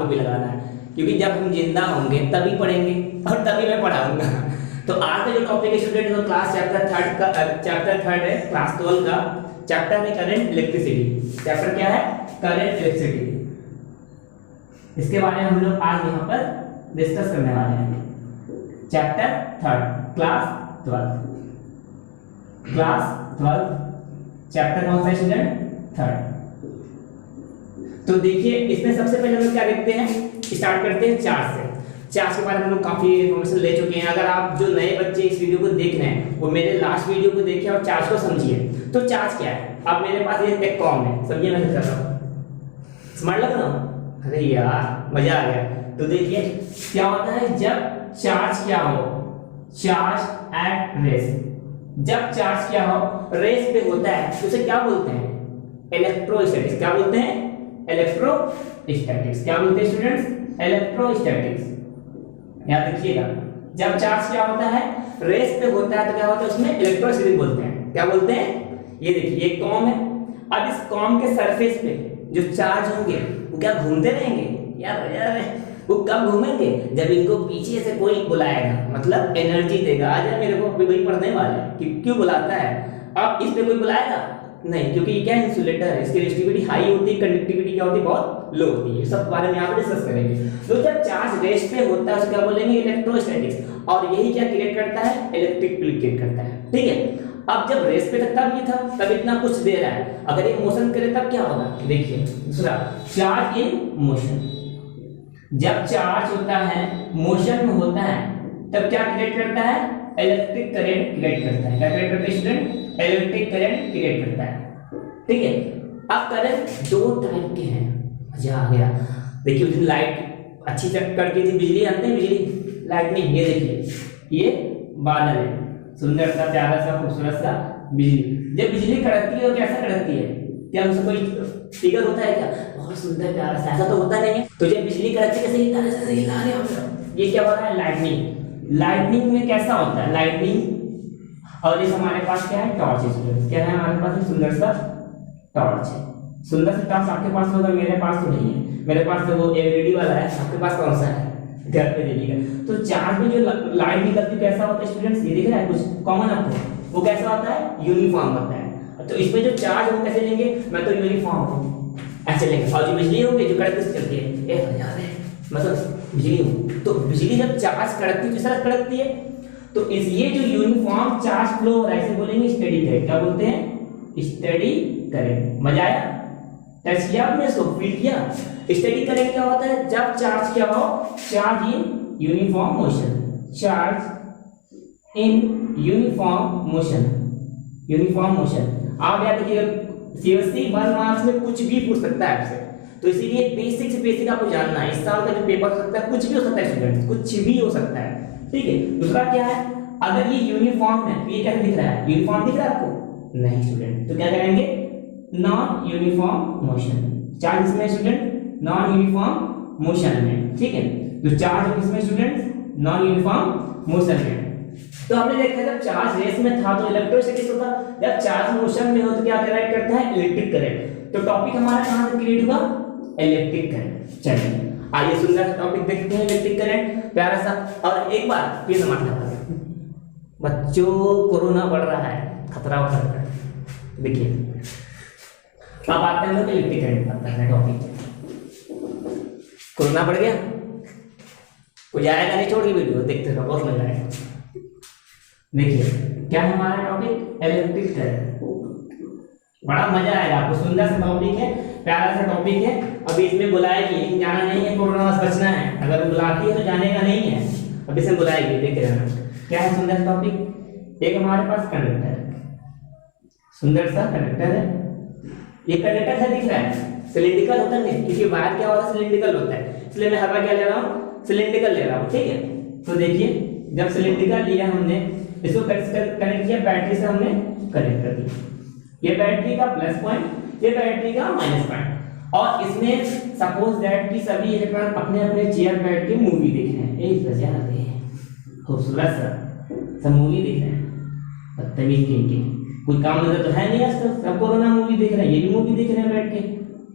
आपको भी लगाना है, क्योंकि जब हम जिंदा होंगे तभी पढ़ेंगे और तभी मैं पढ़ाऊंगा। तो आज का जो टॉपिक है स्टूडेंट वो क्लास चैप्टर थर्ड है, क्लास 12 का चैप्टर है करंट इलेक्ट्रिसिटी। चैप्टर क्या है? Current electricity. इसके बारे में हम लोग आज यहाँ पर डिस्कस करने वाले हैं। चैप्टर थर्ड, क्लास 12 चैप्टर कौन सा है स्टूडेंट? थर्ड। तो देखिए इसमें सबसे पहले हम लोग क्या देखते हैं, स्टार्ट करते हैं चार्ज से। चार्ज के बारे में हम लोग काफी इन्फॉर्मेशन ले चुके हैं। अगर आप जो नए बच्चे इस वीडियो को देख रहे हैं वो मेरे लास्ट वीडियो को देखिए और चार्ज को समझिए। तो चार्ज क्या है? अब मेरे पास ये एक कॉम है, समझिए मैं कर रहा हूँ, स्मार्ट लग रहा हूँ? अरे यार मजा आ गया। तो देखिए क्या होता है जब चार्ज क्या हो, चार्ज एट रेस्ट, जब चार्ज क्या हो रेस्ट पे होता है तो उसे क्या बोलते हैं? इलेक्ट्रोस्टैटिक्स। क्या बोलते हैं? इलेक्ट्रोस्टैटिक्स। क्या बोलते हैं स्टूडेंट्स? इलेक्ट्रोस्टैटिक्स। याद रखिएगा, जब चार्ज क्या होता है रेस्ट पे होता है तो क्या होता है उसमें इलेक्ट्रोस्टैटिक बोलते हैं। क्या बोलते हैं? ये देखिए एक कॉम है, अब इस कॉम के सरफेस पे जो चार्ज होंगे वो क्या घूमते रहेंगे? यार वो कब घूमेंगे? जब इनको पीछे से कोई बुलाएगा, मतलब एनर्जी देगा। आज मेरे को अभी वही पढ़ने वाले कि क्यों बुलाता है। अब इस पे कोई बुलाएगा नहीं, क्योंकि ये क्या है? इंसुलेटर है, इसकी रेजिस्टिविटी हाई होती है, कंडक्टिविटी क्या होती है? बहुत लो होती है। सब बारे में यहाँ पे डिस्कस करेंगे। तो जब चार्ज रेस्ट पे होता है उसे क्या बोलेंगे? इलेक्ट्रोस्टैटिक्स। और यही क्या क्रिएट करता है? इलेक्ट्रिक फील्ड क्रिएट करता है। ठीक है, अब जब रेस्ट पे था तब ये था, तब इतना कुछ दे रहा है। अगर ये मोशन करे तब क्या होगा? देखिए दूसरा, चार्ज इन मोशन। जब चार्ज होता है मोशन में होता है तब क्या क्रिएट करता है? इलेक्ट्रिक करंट क्रिएट करता है। क्या क्रिएट करता है स्टूडेंट? इलेक्ट्रिक करंट क्रिएट करता है। ठीक है, अब करंट दो टाइप के हैं। मजा आ गया। देखिए उस दिन लाइट अच्छी कड़की थी, बिजली आते हैं, बिजली लाइटनिंग। ये देखिए ये बादल है, सुंदर सा प्यारा सा खूबसूरत सा बिजली। जब बिजली कड़कती है तो कैसा कड़कती है? क्या उसमें कोई फिगर होता है क्या? बहुत सुंदर प्यारा सा, ऐसा तो होता नहीं है। तो जब बिजली कड़कती है कैसे हिलता है? हिला रहे हैं। ये क्या हो रहा है? लाइटनिंग। लाइटनिंग में कैसा होता है? लाइटनिंग। और इस हमारे पास क्या है? टॉर्च है। क्या है हमारे पास? सुंदर सा टॉर्च है। सुंदर सा टॉर्च आपके पास होगा, मेरे पास तो नहीं है। मेरे पास तो वो एलईडी वाला है, आपके पास कौन सा है? घर पे देखिएगा। तो चार्ज में जो लाइट निकलती है कैसा होता है स्टूडेंट्स? ये दिख रहा है कुछ कॉमन आपको? वो कैसा होता है? यूनिफॉर्म होता है। तो इसमें जो चार्ज हम कैसे लेंगे? मैं तो यूनिफॉर्म हूँ, ऐसे लेंगे। और जो बिजली होगी जो कड़कती से चलती है, याद है मतलब बिजली हो, तो बिजली जब चार्ज कड़कती है किस तरह कड़कती है? तो इस ये जो यूनिफॉर्म चार्ज फ्लो हो रहा है इसे बोलेंगे स्टेडी करंट। क्या बोलते हैं? Steady current. मजा आया? टच किया आपने इसको, फील किया? स्टेडी करंट क्या होता है? जब चार्ज क्या हो? Charge in uniform motion. Charge in uniform motion. Uniform motion. आप याद रखिएगा, सीएससी 1 मार्क्स में कुछ भी पूछ सकता है आपसे, तो इसीलिए बेसिक से बेसिक आपको जानना है। इस साल का जो पेपर हो सकता है, कुछ भी हो सकता है स्टूडेंट, कुछ भी हो सकता है। ठीक है, दूसरा क्या है? अगर ये यूनिफॉर्म है तो ये कैसे दिख रहा है? यूनिफॉर्म दिख रहा है आपको? नहीं स्टूडेंट, तो क्या करेंगे? Non uniform motion. चार्ज इसमें स्टूडेंट नॉन यूनिफॉर्म मोशन में। ठीक है, तो चार्ज किसमें स्टूडेंट? नॉन यूनिफॉर्म मोशन में। तो हमने देखा जब चार्ज रेस में था तो इलेक्ट्रोस्टैटिक्स होता, जब चार्ज मोशन में हो तो क्या क्रिएट करता है? Electric current. तो टॉपिक हमारा कहां से क्रिएट हुआ? Electric current. चलिए आइए सुंदर टॉपिक देखते हैं, इलेक्ट्रिक करंट प्यारा सा। और एक बार फिर समझना बच्चों, कोरोना बढ़ रहा है, खतरा हो सकता है। देखिए अब आते हैं लोग इलेक्ट्रिक करंट पर टॉपिक। कोरोना बढ़ गया, कोई आएगा नहीं छोड़ के वीडियो देखते रहो, बहुत मजा आएगा। देखिए क्या है हमारा टॉपिक? Electric current. बड़ा मजा आएगा आपको, सुंदर सा टॉपिक है, प्यारा सा टॉपिक है। अभी इसमें बुलाएगी लेकिन जाना नहीं है, कोरोना से बचना है। अगर वो बुलाती है तो जाने का नहीं है, अभी से बुलाएगी, देख रहना। क्या है सुंदर टॉपिक? एक हमारे पास कंडक्टर है, सुंदर सा कंडक्टर है। ये कंडक्टर है दिख रहा है, सिलिंड्रिकल होता है, क्योंकि वायर क्या होता है? सिलिंड्रिकल होता है, इसलिए मैं हवा क्या ले रहा हूँ? सिलिंड्रिकल ले रहा हूँ। ठीक है, तो देखिए जब सिलिंड्रिकल लिया हमने, इसको कनेक्ट किया बैटरी से, हमने कनेक्ट कर दिया। ये बैटरी का प्लस पॉइंट, ये बैटरी का माइनस पॉइंट। और इसमें सपोज दैट कि सभी इलेक्ट्रॉन अपने अपने चेयर बैठ के मूवी देख रहे हैं। एक बजा आते हैं, खूबसूरत सा सब मूवी देख रहे हैं। बदतमीज के कोई काम धंधा तो है नहीं आजकल, सब कोरोना मूवी देख रहे हैं, ये भी मूवी देख रहे हैं बैठ के।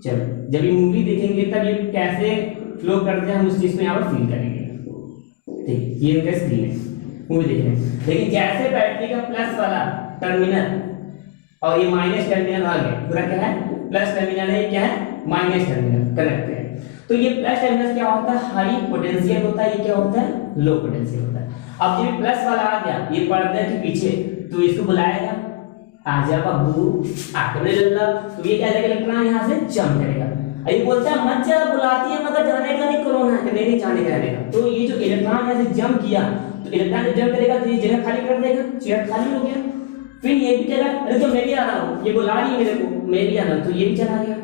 चलो जब ये मूवी देखेंगे तब ये कैसे फ्लो करते हैं हम उस चीज को यहाँ पर फील करेंगे। ठीक है, ये इनका स्क्रीन है, वो भी देख रहे हैं। लेकिन जैसे बैटरी का प्लस वाला टर्मिनल और ये माइनस टर्मिनल आ गए, पूरा क्या है प्लस टर्मिनल है, क्या है माइनस टर्मिनल कनेक्ट है। तो ये प्लस टर्मिनल क्या होता है, हाई पोटेंशियल होता है, ये क्या होता है लो पोटेंशियल होता है। अब जब प्लस वाला आ गया ये पर्दे के पीछे, तो इसको बुलाएगा आजा बाबू आकर जल्ला, तो ये क्या करेगा इलेक्ट्रॉन यहाँ से जंप करेगा। ये बोलता है मत जा, बुलाती है मगर जाने का नहीं, कोरोना है नहीं जाने का रहेगा। तो ये जो इलेक्ट्रॉन यहाँ से जंप किया, तो इलेक्ट्रॉन जब जंप करेगा तो ये जगह खाली कर देगा, चेयर खाली हो गया। फिर ये भी चला, अरे जो मैं भी आ रहा हूँ, ये बुला रही है मेरे को, मैं भी आ रहा हूँ, तो ये भी चला गया,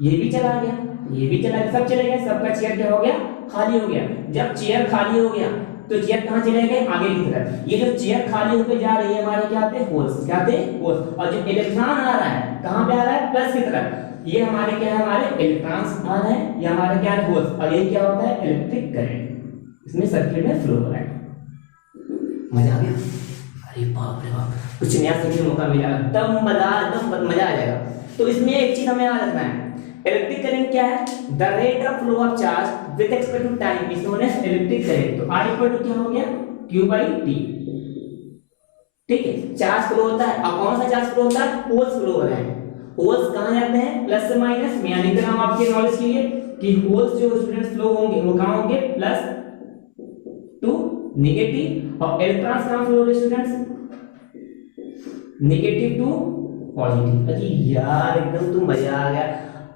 ये भी चला गया, ये भी चला गया, सब चले गए, सबका चेयर क्या हो गया खाली हो गया। जब चेयर खाली हो गया तो चेयर कहाँ चले गए आगे की तरफ। ये जो चेयर खाली होकर जा रही है हमारे क्या आते हैं होल्स, क्या आते हैं होल्स। और जो इलेक्ट्रॉन आ रहा है कहाँ पे आ रहा है प्लस की तरफ, ये हमारे क्या है हमारे इलेक्ट्रॉन्स आ रहे हैं, ये हमारे क्या है होल्स। और ये क्या होता है इलेक्ट्रिक करंट, इसमें सर्किट में फ्लो हो रहा है। मजा आ गया, अरे बाप रे बाप, कुछ नया सीखने का मौका मिला, तब एकदम मजा आ जाएगा। तो इसमें एक चीज हमें याद रखना है, इलेक्ट्रिक करंट क्या है, the rate of flow of charge with respect to time is known as electric current. तो R इक्वल टू क्या हो गया Q/T। ठीक है, चार्ज फ्लो होता है, अब कौन सा चार्ज फ्लो होता है, होल्स फ्लो हो रहे हैं। होल्स कहां जाते हैं प्लस से माइनस में, यानी कि हम आपके नॉलेज के लिए कि होल्स जो स्टूडेंट्स फ्लो होंगे वो कहां होंगे प्लस टू नेगेटिव, और इलेक्ट्रॉन्स कहां फ्लो हो रहे स्टूडेंट्स नेगेटिव टू पॉजिटिव। अरे यार एकदम तो मजा आ गया।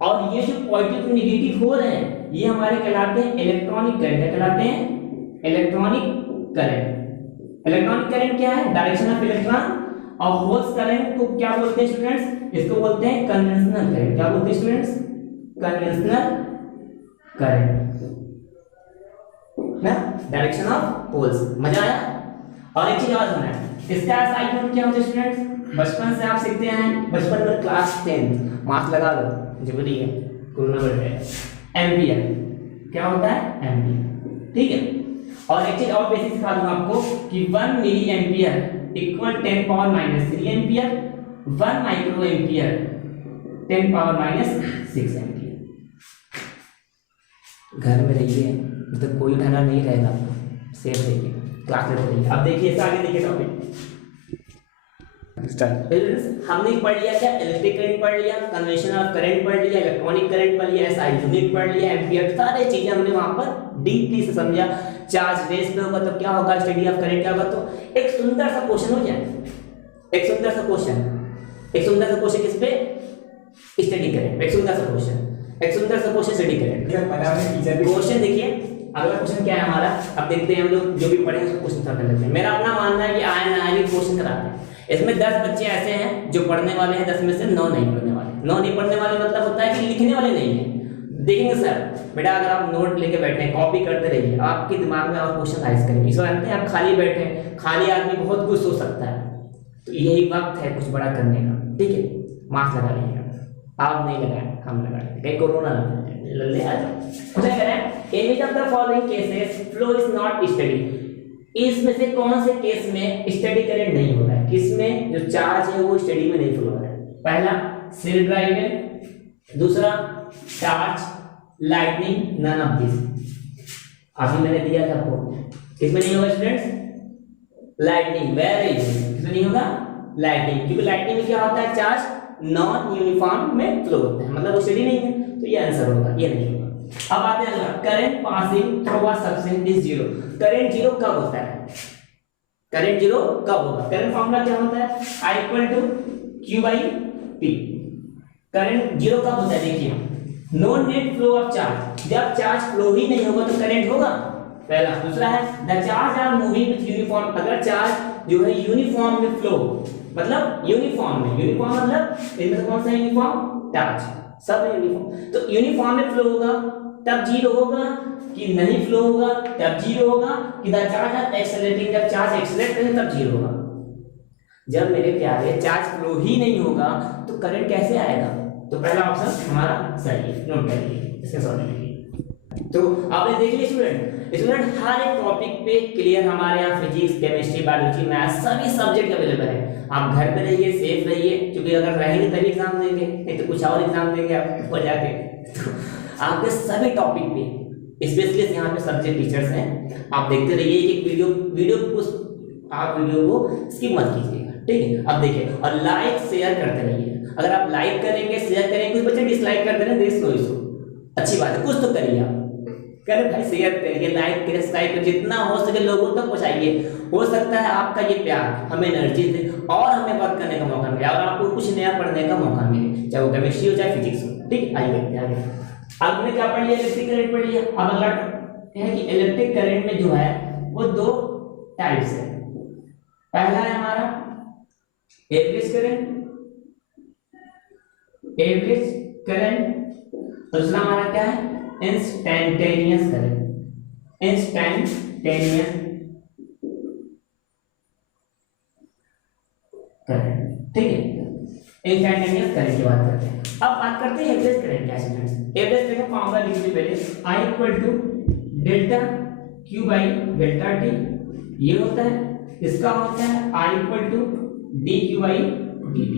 और ये जो पॉजिटिव टू नेगेटिव हो रहे हैं ये हमारे कहलाते हैं इलेक्ट्रॉनिक करंट, कहलाते हैं इलेक्ट्रॉनिक करंट। इलेक्ट्रॉनिक करंट क्या है, डायरेक्शन ऑफ इलेक्ट्रॉन। और होल्स करंट को क्या बोलते हैं स्टूडेंट्स, इसको बोलते हैं कन्वेंशनल करंट। क्या बोलते हैं स्टूडेंट्स, कन्वेंशनल करंट ना, डायरेक्शन ऑफ होल्स। मजा आया। और एक चीज और सुना है, इसका साइड क्या होता है स्टूडेंट्स, बचपन से आप सीखते हैं, बचपन में क्लास 10 मार्क्स लगा लो जरूरी है, कोरोना बढ़ रहा है। एम्पियर क्या होता है एम्पियर, ठीक है। और एक चीज और बेसिक सिखा दूंगा आपको कि 1 milli ampere equal 10 power minus 3 ampere, 1 micro ampere 10 power minus 6 ampere. घर में रहिए मतलब कोई डर नहीं रहेगा, सेफ रहिए, क्लास लेते रहिए। अब देखिए इससे आगे देखिए टॉपिक हमने पढ़ लिया क्या, इलेक्ट्रिक करंट पढ़ लिया, कन्वेंशन ऑफ करंट पढ़ लिया, इलेक्ट्रॉनिक करंट पढ़ लिया, SI यूनिट पढ़ लिया, एम्पियर, सारे चीजें हमने वहां पर डीपली से समझा। चार्ज रेस पे होगा तो क्या होगा, स्टडी ऑफ करंट क्या होगा। तो एक सुंदर सा क्वेश्चन हो जाए, एक सुंदर सा क्वेश्चन किस पे स्टडी करें, एक सुंदर सा क्वेश्चन स्टडी करें। क्वेश्चन देखिए, अगला क्वेश्चन क्या है हमारा, अब देखते हैं हम लोग जो भी पढ़े उसको क्वेश्चन कर लेते हैं। मेरा अपना मानना है कि आए ना आए क्वेश्चन कराते हैं। इसमें 10 बच्चे ऐसे हैं जो पढ़ने वाले हैं, 10 में से 9 नहीं पढ़ने वाले। 9 नहीं पढ़ने वाले मतलब होता है कि लिखने वाले नहीं है। देखेंगे सर बेटा अगर आप नोट लेके बैठे हैं, कॉपी करते रहिए, आपके दिमाग में और क्वेश्चन राइज करेंगे। इस बार आप खाली बैठे हैं, खाली आदमी बहुत कुछ सोच सकता है, तो यही वक्त है कुछ बड़ा करने का। ठीक है, मास्क लगा लीजिएगा, आप नहीं लगाए हम लगा लेंगे, कहीं कोरोना ले आ जाओ। क्या करें, in which of the following cases flow is not study. इसमें से कौन से केस में स्टडी करंट नहीं हो रहा है, किसमें जो चार्ज है वो स्टडी में नहीं फ्लो हो रहा है। पहला सेल ड्राइव में, दूसरा torch, lightning, none of this. अभी मैंने दिया था आपको, किसमें नहीं होगा स्टूडेंट्स, लाइटनिंग, वेरी गुड, किसमें नहीं होगा लाइटनिंग, क्योंकि लाइटनिंग में क्या होता है चार्ज नॉन यूनिफॉर्म में फ्लो होता है, मतलब वो स्टडी नहीं है, तो ये आंसर होगा, ये नहीं होगा। अब आते हैं अगला, current passing through a substance is zero. Current zero कब होता है, करंट जीरो कब होगा, करंट फॉर्मूला क्या होता है, I equal to Q/T। Current zero कब होता है, देखिए no net flow of charge, जब चार्ज फ्लो ही नहीं होगा तो करंट होगा, पहला। दूसरा है the charge are moving with uniform, अगर चार्ज जो है यूनिफॉर्म में फ्लो, मतलब यूनिफॉर्म में, यूनिफॉर्म मतलब इनमें कौन सा यूनिफॉर्म, चार्ज सब यूनिफॉर्म, तो यूनिफॉर्म में फ्लो होगा तब जीरो होगा, कि नहीं फ्लो होगा तब जीरो होगा, कि द चार्ज आर एक्सेलरेटिंग, जब चार्ज एक्सेलरेट करे तब जीरो होगा। जब मेरे प्यारे चार्ज फ्लो ही नहीं होगा तो करंट कैसे आएगा, तो पहला ऑप्शन हमारा सही है, नोट कर लीजिए, इसके सॉल्व कीजिए। तो आपने देख लिया स्टूडेंट हर एक टॉपिक पे क्लियर हमारे यहाँ फिजिक्स, केमिस्ट्री, बायोलॉजी, मैथ सभी सब्जेक्ट अवेलेबल है। आप घर पे रहिए, सेफ रहिए, क्योंकि अगर रहेंगे तभी एग्जाम देंगे, नहीं तो कुछ और एग्जाम देंगे आप ऊपर जाके। तो आपके सभी टॉपिक पे स्पेशली यहाँ पे सब्जेक्ट टीचर्स हैं, आप देखते रहिए एक वीडियो को, आप वीडियो को स्किप मत कीजिएगा, ठीक है। अब देखिए, और लाइक शेयर करते रहिए। अगर आप लाइक करेंगे, शेयर करेंगे, कुछ बच्चे डिसलाइक कर दे रहे हैं, नो इशू, अच्छी बात है, कुछ तो करिए आप, करें भाई, शेयर करिए, लाइक करिए, सब्सक्राइब करिए, जितना हो सके लोगों तक पहुंचाइए। हो सकता है आपका ये प्यार हमें एनर्जी दे और हमें वर्क करने का मौका मिले, और आपको कुछ नया पढ़ने का मौका मिले, चाहे वो केमिस्ट्री हो चाहे फिजिक्स हो, ठीक। आइए देखते हैं आगे। अब हमने क्या पढ़ लिया, इलेक्ट्रिक करंट पढ़ लिया। अब अगला है कि इलेक्ट्रिक करंट में जो है वो दो टाइप्स है। पहला है हमारा एवरेज करंट, दूसरा हमारा क्या है, इंस्टैन्टेनियस करंट, इंस्टैन्टेनियस करंट, ठीक है। इंस्टैन्टेनियस करंट की बात करते हैं। अब बात करते हैं एवरेज करंट क्या स्टूडेंट्स। एवरेज करंट का फॉर्मूला लिख लीजिए पहले, I equal to delta Q by delta T, ये होता है। इसका होता है I equal to dQ by dt।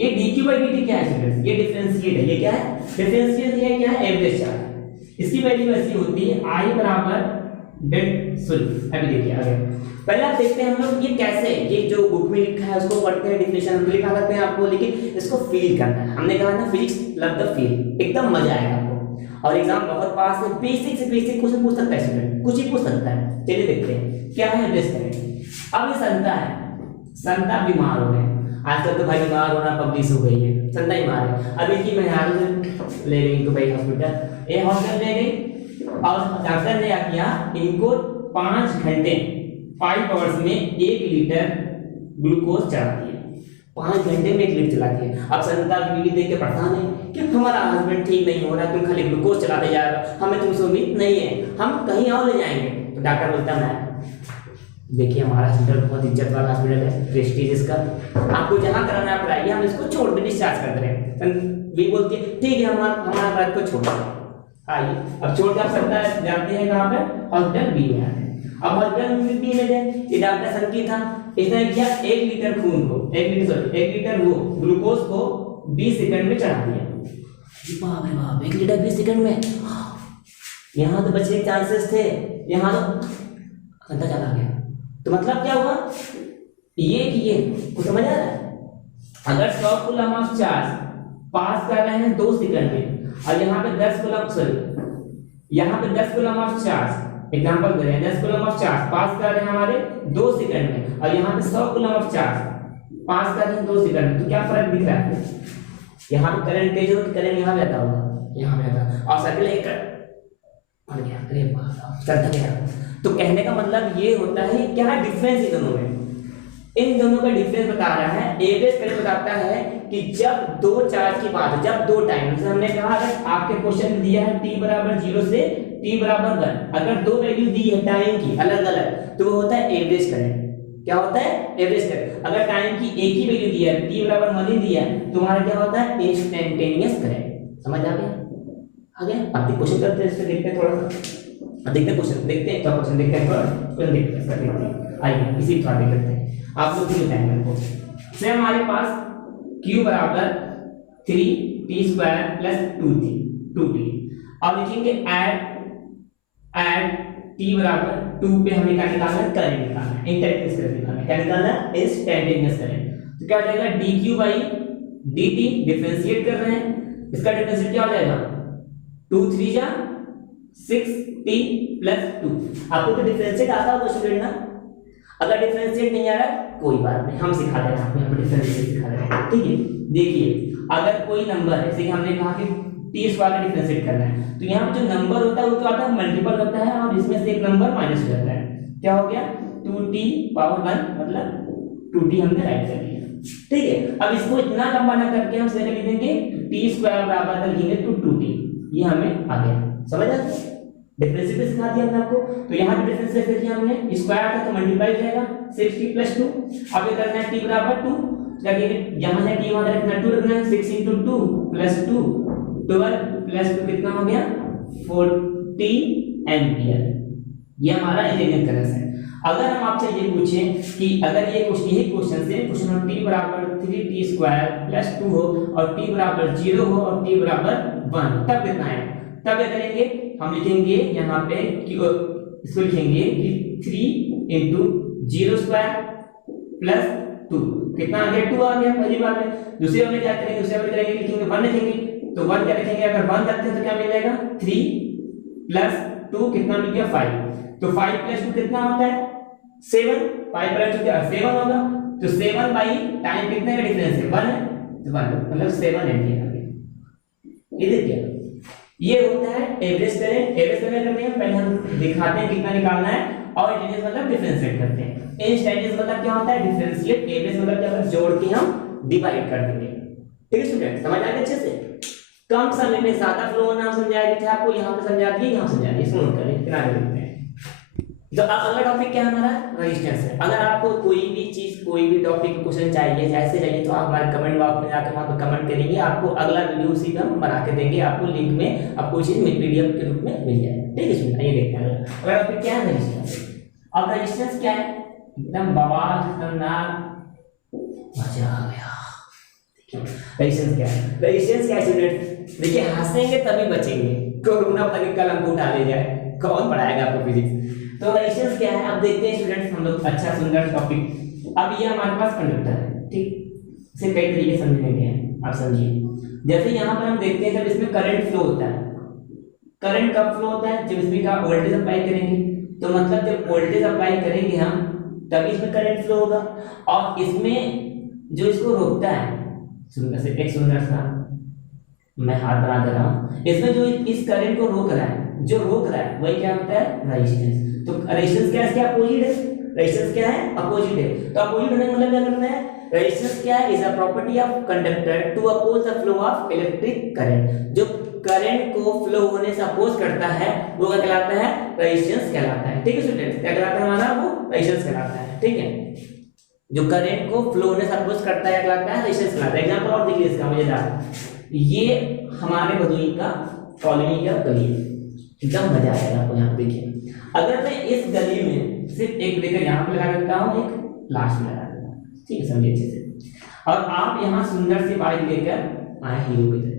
ये dQ बाई dt क्या है स्टूडेंट्स, ये डिफरेंशिएट है। ये क्या है, डिफरेंशिएट है, क्या है, एवरेज चार्ज। इसकी वैल्यू ऐसी होती है I बराबर डेल्टा, सॉरी अभी देखिए आगे, पहले आप देखते हैं हम लोग ये कैसे, ये जो बुक में लिखा है उसको पढ़ते हैं, डिफिनेशन में लिखा करते हैं आपको, लेकिन इसको फील करना है। हमने कहा ना फिजिक्स लव द फील, एकदम मजा आएगा आपको। और एग्जाम बहुत पास है, बेसिक से बेसिक क्वेश्चन पूछ सकता है स्टूडेंट, कुछ ही पूछ सकता है। चलिए देखते हैं क्या है एवरेज करंट। अब ये संता है, संता बीमार हो गए आजकल, तो भाई बीमार होना पब्लिश हो गई है, संता बीमार है। अब इनकी मेहरारू ले गई दुबई हॉस्पिटल, ये हॉस्पिटल ले गई और डॉक्टर ने क्या किया, इनको 5 घंटे 5 आवर्स में 1 लीटर ग्लूकोज चढ़ा दिया। 5 घंटे में 1 लीटर चला दिया। अब संता बीवी देख के परेशान है कि हमारा हस्बैंड ठीक नहीं हो रहा, तुम खाली ग्लूकोज चलाते जा रहे हो, हमें तुमसे उम्मीद नहीं है, हम कहीं और ले जाएंगे। तो डॉक्टर बोलता है देखिए हमारा हॉस्पिटल बहुत इज्जत वाला हॉस्पिटल है, प्रेस्टीज इसका, आपको जहाँ कराना है कराइए, हम इसको छोड़ के डिस्चार्ज कर दे रहे हैं। वी बोलती है ठीक है, हमारा बात को छोड़ आइए। अब छोड़ कर सकता है, जाते हैं कहाँ पे, हॉस्पिटल बी में आते हैं। अब हॉस्पिटल बी में गए, ये डॉक्टर संकी था, इसने किया 1 लीटर खून को, 1 लीटर वो ग्लूकोज को 20 सेकंड में चढ़ा दिया। बाप रे बाप, 1 लीटर 20 सेकंड में, यहाँ तो बचने के चांसेस थे, यहाँ तो घंटा चला गया। तो मतलब क्या हुआ, ये कि ये को समझ आ रहा है, अगर 100 कूलम ऑफ चार्ज पास कर रहे हैं 2 सेकंड में, और यहाँ पे 10 कूलम, सॉरी यहाँ पे 10 कूलम ऑफ चार्ज, एग्जांपल दे रहे हैं, 10 कूलम ऑफ चार्ज पास कर रहे हैं हमारे 2 सेकंड में, और यहाँ पे 100 कूलम ऑफ चार्ज पास कर रहे हैं 2 सेकंड में, तो क्या फर्क दिख रहा है, यहाँ पे करंट तेज हो तो करंट यहाँ बहता होगा, यहाँ बहता, और सर्किल एक और क्या, अरे बाप चलता गया। तो कहने का मतलब ये होता है, क्या डिफरेंस इन दोनों में, इन दोनों का डिफरेंस बता रहा है। एवरेज करंट बताता है कि जब 2 चार्ज की बात है, जब 2 टाइम, जैसे हमने कहा अगर आपके क्वेश्चन में दिया है t बराबर 0 से t बराबर 1, अगर 2 वैल्यू दी है टाइम की अलग अलग, तो वो होता है एवरेज करंट। क्या होता है, एवरेज करंट। अगर टाइम की एक ही वैल्यू दी है, t बराबर 1 ही दिया है, तो हमारा क्या होता है, इंस्टैन्टेनियस करंट। समझ आ गया, अब क्वेश्चन करते हैं, इससे देखते हैं थोड़ा सा, देखते हैं क्वेश्चन, देखते हैं क्वेश्चन, देखते हैं थोड़ा देखते हैं, आइए इसी थोड़ा देखते हैं, आप लोग भी बताएंगे हमको। से हमारे पास q बराबर 3t² प्लस 2t। अब लिखेंगे ऐड t बराबर 2 पे हमें क्या निकालना है, करंट निकालना है, इंस्टैन्टेनियस करंट निकालना है। क्या निकालना है, इंस्टैन्टेनियस करंट। तो क्या हो जाएगा, dq बाई dt, डिफरेंशिएट कर रहे हैं, इसका डिफरेंशिएट क्या हो जाएगा, 2 3 जा 6t प्लस 2। आपको तो डिफरेंशिएट आता होगा स्टूडेंट ना, अगर डिफरेंशिएट नहीं आ रहा कोई बात नहीं, हम सिखा देंगे आपको, यहाँ पर डिफरेंशिएट सिखा देंगे, ठीक है। देखिए अगर कोई नंबर, जैसे कि हमने कहा कि t² का डिफरेंशिएट करना है, तो यहाँ पे जो नंबर होता है वो क्या होता है, मल्टीपल होता है, और इसमें से एक नंबर माइनस हो जाता है। क्या हो गया, 2t पावर 1, मतलब 2t हमने राइट कर लिया, ठीक है। अब इसको इतना लंबा ना करके हम सीधे लिख देंगे t² बराबर लिखेंगे तो 2t, ये हमें आ गया, समझ आ गया। डिफरेंशिएट सिखा दिया हमने आपको, तो यहाँ पे डिफरेंशिएट देखिए हमने, स्क्वायर था तो मल्टीप्लाई हो जाएगा 6t प्लस 2। अब ये करना है t बराबर 2, यहाँ से t वहां रखना 2 रखना है, 6 × 2 प्लस 2 12 प्लस 2 कितना हो गया, 40 एम्पियर। ये हमारा इंजीनियर करंट है। अगर हम आपसे ये पूछें कि अगर ये यही क्वेश्चन से क्वेश्चन में t बराबर 3t² प्लस 2 हो और t बराबर 0 हो और t बराबर 1, तब कितना है, तब क्या करेंगे, हम लिखेंगे यहाँ पे कि इसको लिखेंगे कि 3 इंटू 0 स्क्वायर प्लस 2, कितना आ गया 2 आ गया पहली बार में। दूसरे वाले क्या करेंगे, दूसरे वाले करेंगे लिखेंगे 1 लिखेंगे, तो 1 क्या लिखेंगे, अगर 1 रखते हैं तो क्या मिल जाएगा 3 प्लस 2 कितना मिल गया 5, तो 5 प्लस 2 कितना होता है 7, 5 प्लस 2 क्या 7 होगा, तो 7 बाई टाइम कितने का डिफरेंस है 1 है, तो 1 मतलब 7 एम्पियर आ गया। ये देखिए ये होता है एवरेज करंट। एवरेज करंट करने में पहले हम दिखाते हैं कितना निकालना है, और इंटीजर्स मतलब डिफरेंशिएट करते हैं। इंस्टेंटेनियस मतलब क्या होता है डिफरेंशिएट, एवरेज मतलब क्या होता है जोड़ के हम डिवाइड कर देंगे। ठीक है स्टूडेंट, समझ आ गया अच्छे से। कम समय में ज्यादा फ्लो होना समझाया गया था आपको, यहाँ पे समझा दिए, यहाँ समझा दिए, इसको नोट करें, फिर आगे देखते हैं। तो अब अगला टॉपिक क्या है हमारा रेजिस्टेंस है। अगर आपको कोई भी चीज कोई भी टॉपिक क्वेश्चन चाहिए जैसे चाहिए तो आप हमारे कमेंट बॉक्स में जाकर वहां पर कमेंट करेंगे, आपको अगला वीडियो उसी का हम बना के देंगे, आपको लिंक में आपको चीज पीडीएफ के रूप में मिल जाएगा। ठीक है स्टूडेंट, ये देखते हैं अगला टॉपिक क्या है रेजिस्टेंस। अब रेजिस्टेंस क्या है, एकदम बवाल खतरनाक मजा आ गया। रेजिस्टेंस क्या है, रेजिस्टेंस क्या है स्टूडेंट, देखिए हंसेंगे तभी बचेंगे, कोरोना पता नहीं कल हमको उठा ले जाए, कौन पढ़ाएगा आपको फिजिक्स। तो रेजिस्टेंस क्या है, अब देखते हैं स्टूडेंट्स हम लोग अच्छा सुंदर टॉपिक। अब ये हमारे पास कंडक्टर है, ठीक, इसे कई तरीके समझने के हैं, आप समझिए। जैसे यहाँ पर हम देखते हैं जब इसमें करंट फ्लो होता है, करंट कब फ्लो होता है जब इसमें का वोल्टेज अप्लाई करेंगे, तो मतलब जब वोल्टेज अप्लाई करेंगे हम तभी इसमें करंट फ्लो होगा। और इसमें जो इसको रोकता है, सुंदर से एक सुंदर सा मैं हाथ बना दे रहा हूँ, इसमें जो इस करंट को रोक रहा है, जो रोक रहा है वही क्या होता है रेजिस्टेंस। तो रेजिस्टेंस क्या है, इसके अपोजिट है, रेजिस्टेंस क्या है अपोजिट है। तो अपोजिट होने का मतलब क्या करना है, रेजिस्टेंस क्या है, is a property of conductor to oppose the flow of electric current. जो करंट को फ्लो होने से अपोज करता है वो क्या कहलाता है, रेजिस्टेंस कहलाता है। ठीक है स्टूडेंट, क्या कहलाता है हमारा, वो रेजिस्टेंस कहलाता है। ठीक है, जो करंट को फ्लो होने से अपोज करता है कहलाता है रेजिस्टेंस कहलाता है। एग्जांपल और देखिए इसका मजेदार, ये हमारे भदोही का कॉलोनी का गली है, एकदम मजा आएगा आपको। यहाँ देखिए अगर मैं इस गली में सिर्फ एक ब्रेकर यहाँ पे लगा देता हूँ, एक लास्ट में लगा देता हूँ, ठीक है समझिए अच्छे से, और आप यहाँ सुंदर सी बाइक लेकर आए हीरो की तरह,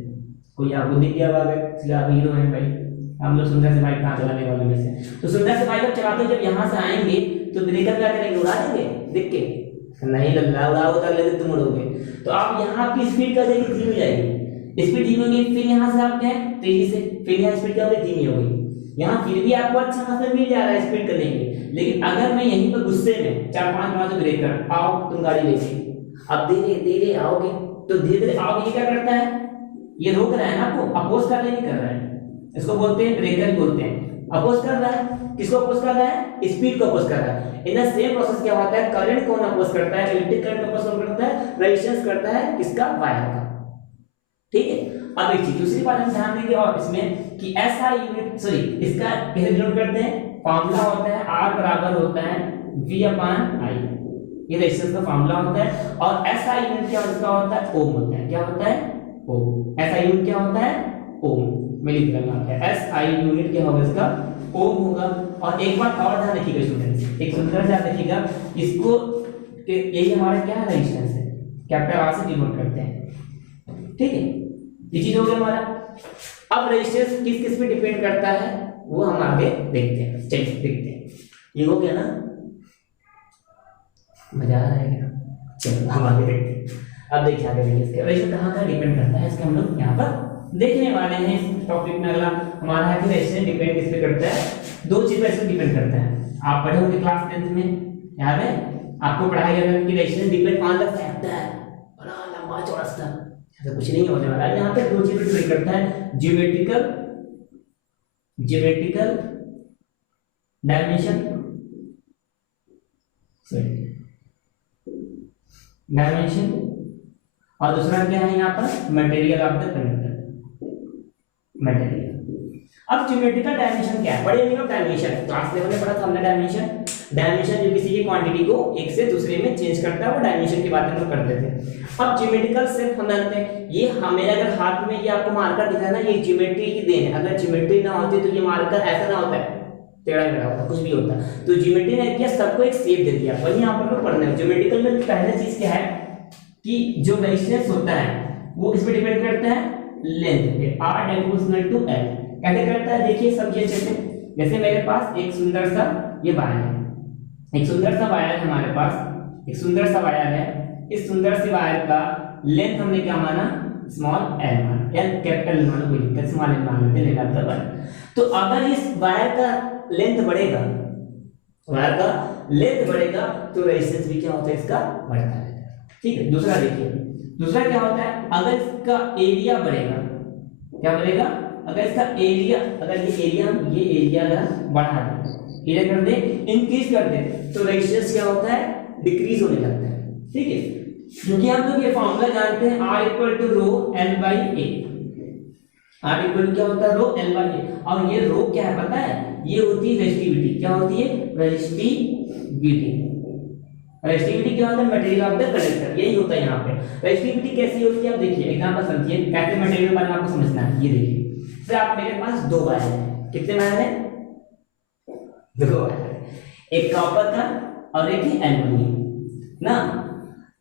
कोई आपको दिख गया होगा इसलिए आप हीरो हैं भाई, हम लोग सुंदर से बाइक कहाँ चलाने वाले में से, तो सुंदर से बाइक आप चलाते हो, जब यहाँ से आएंगे तो ब्रेकर क्या करेंगे, उड़ा देंगे दिख के, नहीं लल्ला उड़ाओ तो अगले दिन तुम उड़ोगे। तो आप यहाँ आपकी स्पीड कर देंगे, धीमी हो जाएगी, स्पीड धीमी होगी, फिर यहाँ से आप गए तेजी से, फिर यहाँ स्पीड क्या होगी, धीमी हो गई। यहाँ फिर भी आपको अच्छा खासा मिल जा रहा है स्पीड करने के लिए, लेकिन अगर मैं यहीं पर गुस्से में 4-5 बार जो ब्रेकर आओ तुम गाड़ी लेके, अब धीरे धीरे आओगे तो धीरे धीरे आओगे, ये क्या करता है, ये रोक रहा है ना आपको, अपोज कर नहीं कर रहा है, इसको बोलते हैं ब्रेकर बोलते हैं, अपोज कर रहा है। किसको अपोज कर रहा है, स्पीड को अपोज कर रहा है। इन द सेम प्रोसेस क्या होता है, करंट कौन अपोज करता है, इलेक्ट्रिक करंट अपोज करता है, रेजिस्टेंस करता है किसका, वायर का। ठीक है, अब एक चीज दूसरी बात हम ध्यान देंगे और इसमें कि ऐसा यूनिट, सॉरी इसका कैसे डिनोट करते हैं, फार्मूला होता है R बराबर होता है V/I, ये रेजिस्टेंस का फार्मूला होता है। और SI यूनिट क्या होता है, ओम होता है, क्या होता है ओम। SI यूनिट क्या होता है, ओम, मैं लिख रहा हूं SI यूनिट क्या होगा, इसका ओम होगा। और एक बात और ध्यान रखिएगा स्टूडेंट्स, एक सुंदर ध्यान रखिएगा इसको, यही हमारा क्या रेजिस्टेंस है, कैपिटल R से डिनोट करते हैं। ठीक है, ये चीज हो गया हमारा। अब रेजिस्टेंस किस किस पे डिपेंड करता है वो हम आगे देखते हैं, चलिए देखते हैं। ये हो गया ना, मजा आ रहा है क्या, चलो हम आगे देखते हैं। अब देखिए आगे देखिए इसके रेजिस्टेंस कहाँ डिपेंड करता है, इसके हम लोग यहाँ पर देखने वाले हैं। इस टॉपिक में अगला हमारा है कि रेजिस्टेंस डिपेंड किस पे करता है, दो चीज पर डिपेंड करता है। आप पढ़े होंगे क्लास 10th में, याद है आपको पढ़ाया गया कि resistance depend on the factor, बड़ा लंबा चौड़ा सा, ऐसा कुछ नहीं होने वाला है। यहाँ पे दो चीज डिपेंड करता है, ज्योमेट्रिकल डायमेंशन, और दूसरा क्या है यहाँ पर, material of the conductor, material. अब ज्योमेट्रिकल डायमेंशन क्या है, बड़े मीनिंग ऑफ डायमेंशन, क्लास 11 में पढ़ा था हमने डायमेंशन। डायमेंशन जो किसी की क्वांटिटी को एक से दूसरे में चेंज करता है, वो डायमेंशन की बात हम लोग करते थे। अब ज्योमेट्रिकल सिर्फ हम जानते हैं, ये हमें अगर हाथ में ये आपको मार्कर दिखा ना, ये ज्योमेट्री की देन है। अगर ज्योमेट्री ना होती तो ये मार्कर ऐसा ना होता है, टेढ़ा मेढ़ा होता, कुछ भी होता। तो ज्योमेट्री ने किया, सबको एक शेप दे दिया, वही यहाँ पर पढ़ना है। ज्योमेट्रिकल में पहले चीज क्या है कि जो रेजिस्टेंस होता है वो किस पे डिपेंड करता है, लेंथ पे, R = L। कैसे करता है देखिए समझिए अच्छे से। जैसे मेरे पास एक सुंदर सा ये वायर है, एक सुंदर सा वायर है हमारे पास, एक सुंदर सा वायर है। इस सुंदर सी वायर का लेंथ हमने क्या माना, स्मॉल एल माना, एल कैपिटल माना, कोई दिक्कत स्मॉल एल मान लेते हैं लेंथ। तो अगर इस वायर का लेंथ बढ़ेगा, वायर का लेंथ बढ़ेगा तो रेजिस्टेंस भी क्या होता है इसका बढ़ता है। ठीक है, दूसरा देखिए, दूसरा क्या होता है, अगर इसका एरिया बढ़ेगा, क्या बढ़ेगा, अगर इसका एरिया, अगर ये एरिया अगर बढ़ा दे, एरिया कर दे, इंक्रीज कर दे, तो रेजिस्टेंस क्या होता है, डिक्रीज होने लगता है। ठीक है, क्योंकि हम लोग ये फॉर्मूला जानते हैं R equal to rho L by A. R equal क्या होता है, रो L बाई ए। और ये रो क्या है पता है, ये होती है रेजिस्टिविटी। क्या होती है, रेजिस्टिविटी। रेजिस्टिविटी क्या होता है, मटेरियल ऑफ द कंडक्टर, यही होता है यहाँ पे। रेजिस्टिविटी कैसी होती है आप देखिए, एग्जांपल समझिए, कैसे मटेरियल बारे में आपको समझना है। ये देखिए, जैसे आप मेरे पास दो वायर है, कितने वायर है, दो वायर है, एक कॉपर का और एक एल्युमिनियम ना।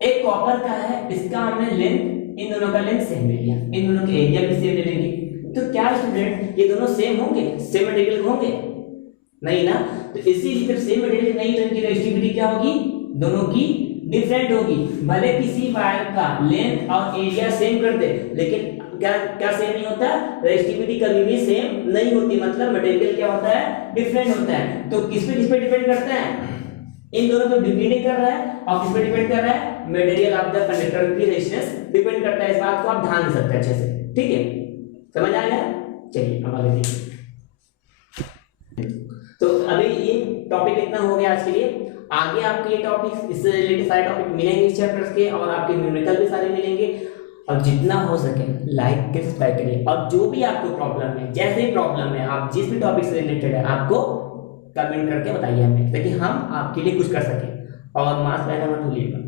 एक कॉपर का है, इसका हमने लेंथ, इन दोनों का लेंथ सेम ले लिया, इन दोनों के एरिया भी सेम ले लेंगे, तो क्या स्टूडेंट ये दोनों सेम होंगे, सेम मटेरियल होंगे, नहीं ना। तो इसीलिए जब सेम मटेरियल नहीं तो इनकी रेजिस्टिविटी क्या होगी, दोनों की डिफरेंट होगी। भले किसी वायर का लेंथ और एरिया सेम कर दे, लेकिन क्या क्या सेम नहीं होता, रेजिस्टिविटी कभी भी सेम नहीं होती, मतलब मटेरियल क्या होता है, डिफरेंट होता है। तो किस पे डिपेंड करता है, इन दोनों पे डिपेंड कर रहा है, और किस पे डिपेंड कर रहा है, मटेरियल ऑफ द कंडक्टर की रेजिस्टेंस डिपेंड करता है। इस बात को आप ध्यान दे सकते हैं अच्छे से, ठीक है, समझ आ गया। चलिए अब आगे देखिए। तो अभी ये टॉपिक इतना हो गया आज के लिए। आगे आपके ये टॉपिक, इससे रिलेटेड सारे टॉपिक मिलेंगे इस चैप्टर्स के, और आपके न्यूमेरिकल भी सारे मिलेंगे। और जितना हो सके लाइक करिए, सब्सक्राइब करिए, और जो भी आपको प्रॉब्लम है, जैसे ही प्रॉब्लम है, आप जिस भी टॉपिक से रिलेटेड है, आपको कमेंट करके बताइए हमें, ताकि हम आपके लिए कुछ कर सकें। और मास्क पहनना मत भूलिएगा।